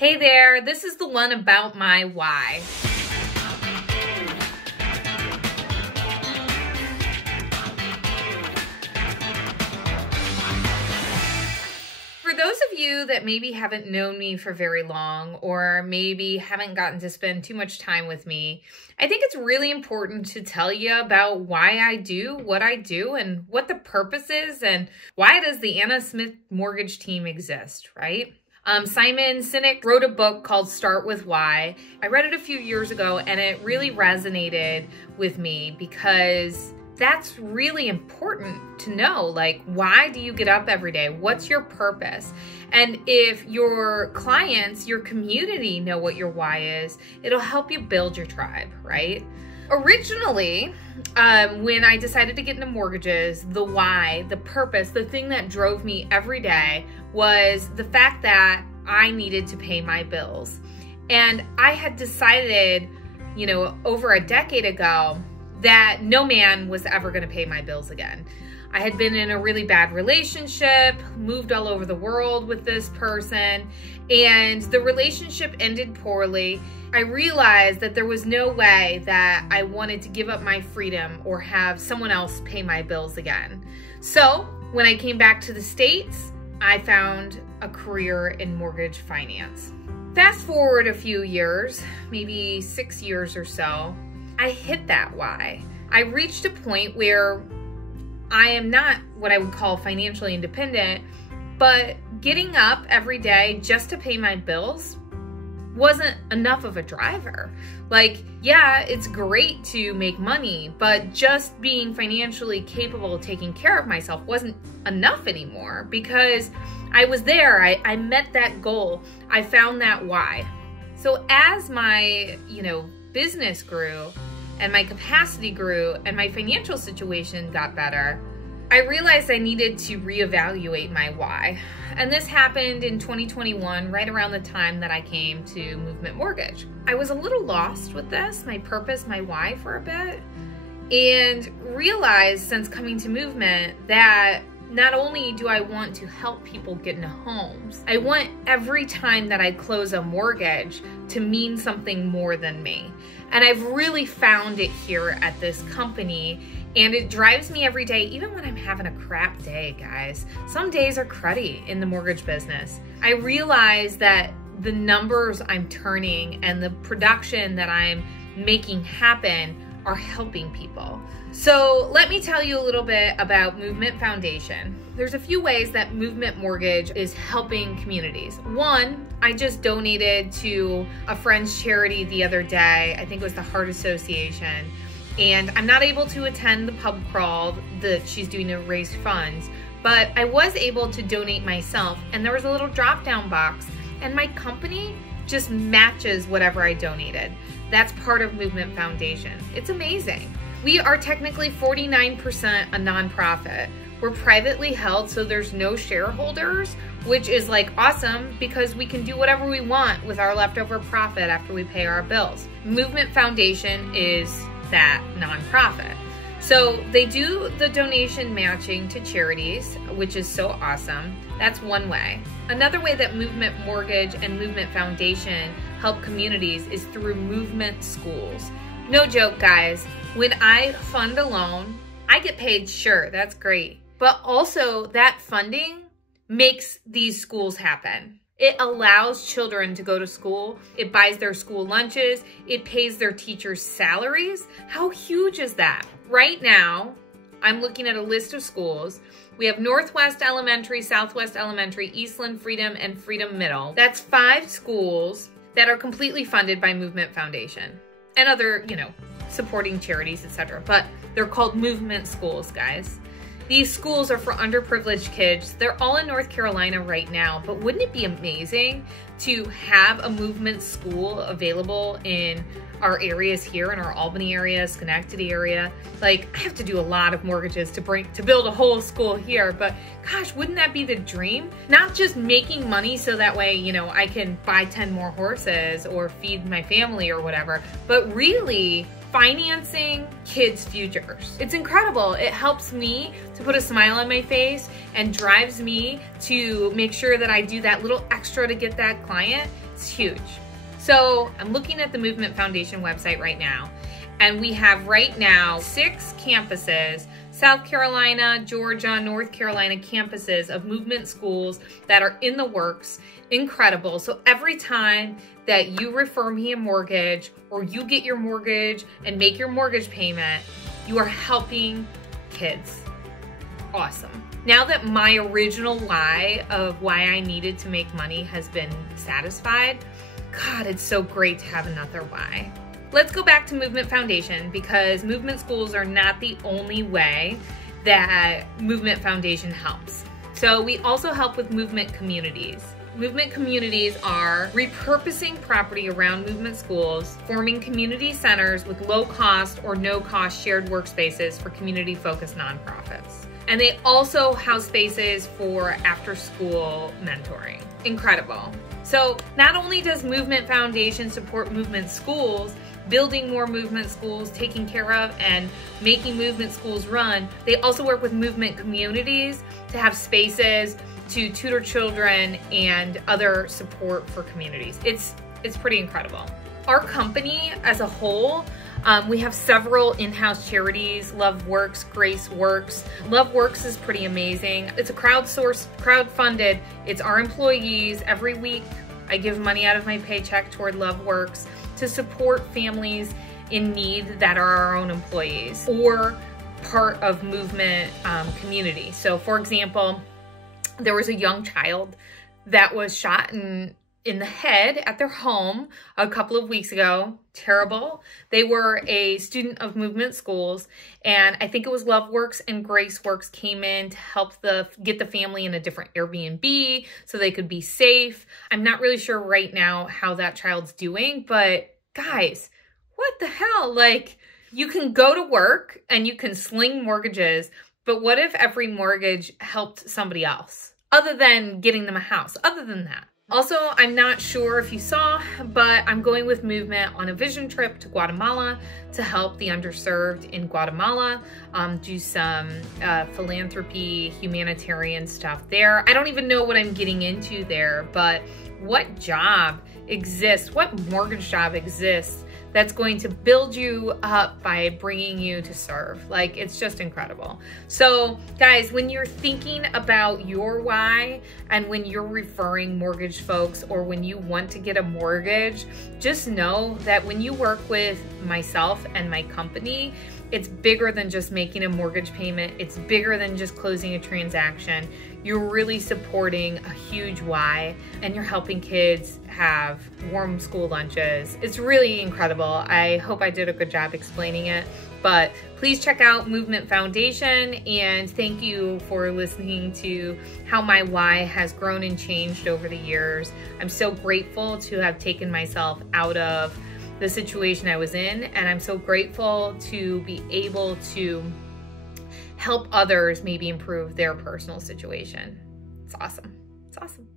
Hey there, this is the one about my why. For those of you that maybe haven't known me for very long or maybe haven't gotten to spend too much time with me, I think it's really important to tell you about why I do what I do and what the purpose is and why does the Anna Smith Mortgage Team exist, right? Simon Sinek wrote a book called Start With Why. I read it a few years ago and it really resonated with me because that's really important to know. Like, why do you get up every day? What's your purpose? And if your clients, your community know what your why is, it'll help you build your tribe, right? Originally, when I decided to get into mortgages, the why, the purpose, the thing that drove me every day was the fact that I needed to pay my bills. And I had decided, over a decade ago that no man was ever going to pay my bills again. I had been in a really bad relationship, moved all over the world with this person, and the relationship ended poorly. I realized that there was no way that I wanted to give up my freedom or have someone else pay my bills again. So when I came back to the States, I found a career in mortgage finance. Fast forward a few years, maybe 6 years or so, I hit that why. I reached a point where I am not what I would call financially independent, but getting up every day just to pay my bills wasn't enough of a driver. Like, yeah, it's great to make money, but just being financially capable of taking care of myself wasn't enough anymore because I was there. I met that goal. I found that why. So as my, business grew and my capacity grew and my financial situation got better, I realized I needed to reevaluate my why. And this happened in 2021, right around the time that I came to Movement Mortgage. I was a little lost with this, my purpose, my why for a bit, and realized since coming to Movement that not only do I want to help people get into homes, I want every time that I close a mortgage to mean something more than me. And I've really found it here at this company, and it drives me every day, even when I'm having a crap day, guys. Some days are cruddy in the mortgage business. I realize that the numbers I'm turning and the production that I'm making happen are helping people. So let me tell you a little bit about Movement Foundation. There's a few ways that Movement Mortgage is helping communities. One, I just donated to a friend's charity the other day. I think it was the Heart Association. And I'm not able to attend the pub crawl that she's doing to raise funds, but I was able to donate myself. And there was a little drop-down box, and my company just matches whatever I donated. That's part of Movement Foundation. It's amazing. We are technically 49% a nonprofit. We're privately held, so there's no shareholders, which is like awesome because we can do whatever we want with our leftover profit after we pay our bills. Movement Foundation is that nonprofit. So they do the donation matching to charities, which is so awesome. That's one way. Another way that Movement Mortgage and Movement Foundation help communities is through Movement Schools. No joke, guys. When I fund a loan, I get paid, sure, that's great. But also that funding makes these schools happen. It allows children to go to school. It buys their school lunches. It pays their teachers' salaries. How huge is that? Right now, I'm looking at a list of schools. We have Northwest Elementary, Southwest Elementary, Eastland Freedom, and Freedom Middle. That's 5 schools that are completely funded by Movement Foundation and other, supporting charities, etc. But they're called Movement Schools, guys. These schools are for underprivileged kids. They're all in North Carolina right now, but wouldn't it be amazing to have a Movement School available in our areas here, in our Albany area, Schenectady area? Like, I have to do a lot of mortgages to build a whole school here, but gosh, wouldn't that be the dream? Not just making money so that way, I can buy 10 more horses or feed my family or whatever, but really financing kids' futures. It's incredible. It helps me to put a smile on my face and drives me to make sure that I do that little extra to get that client It's huge. So I'm looking at the Movement Foundation website right now, and we have right now 6 campuses, South Carolina, Georgia, North Carolina campuses of movement schools that are in the works. Incredible. So every time that you refer me a mortgage or you get your mortgage and make your mortgage payment, you are helping kids. Awesome. Now that my original why of why I needed to make money has been satisfied, God, it's so great to have another why. Let's go back to Movement Foundation, because movement schools are not the only way that Movement Foundation helps. So we also help with movement communities. Movement communities are repurposing property around movement schools, forming community centers with low cost or no cost shared workspaces for community focused nonprofits. And they also house spaces for after school mentoring. Incredible. So not only does Movement Foundation support movement schools, building more movement schools, taking care of and making movement schools run, they also work with movement communities to have spaces to tutor children and other support for communities. It's pretty incredible. Our company as a whole, we have several in-house charities, Love Works, Grace Works. Love Works is pretty amazing. It's a crowd-funded. It's our employees. Every week I give money out of my paycheck toward Love Works to support families in need that are our own employees or part of movement community. So for example, there was a young child that was shot in the head at their home a couple of weeks ago. Terrible. They were a student of movement schools, and I think it was Love Works and Grace Works came in to help get the family in a different Airbnb so they could be safe. I'm not really sure right now how that child's doing, but guys, what the hell? Like, you can go to work and you can sling mortgages, but what if every mortgage helped somebody else other than getting them a house, other than that? Also, I'm not sure if you saw, but I'm going with Movement on a vision trip to Guatemala to help the underserved in Guatemala, do some philanthropy, humanitarian stuff there. I don't even know what I'm getting into there, but what job exists, what mortgage job exists that's going to build you up by bringing you to serve? Like, it's just incredible. So guys, when you're thinking about your why and when you're referring mortgage folks or when you want to get a mortgage, just know that when you work with myself and my company, it's bigger than just making a mortgage payment. It's bigger than just closing a transaction. You're really supporting a huge why, and you're helping kids have warm school lunches. It's really incredible. I hope I did a good job explaining it, but please check out Movement Foundation, and thank you for listening to how my why has grown and changed over the years. I'm so grateful to have taken myself out of the situation I was in, and I'm so grateful to be able to help others maybe improve their personal situation. It's awesome. It's awesome.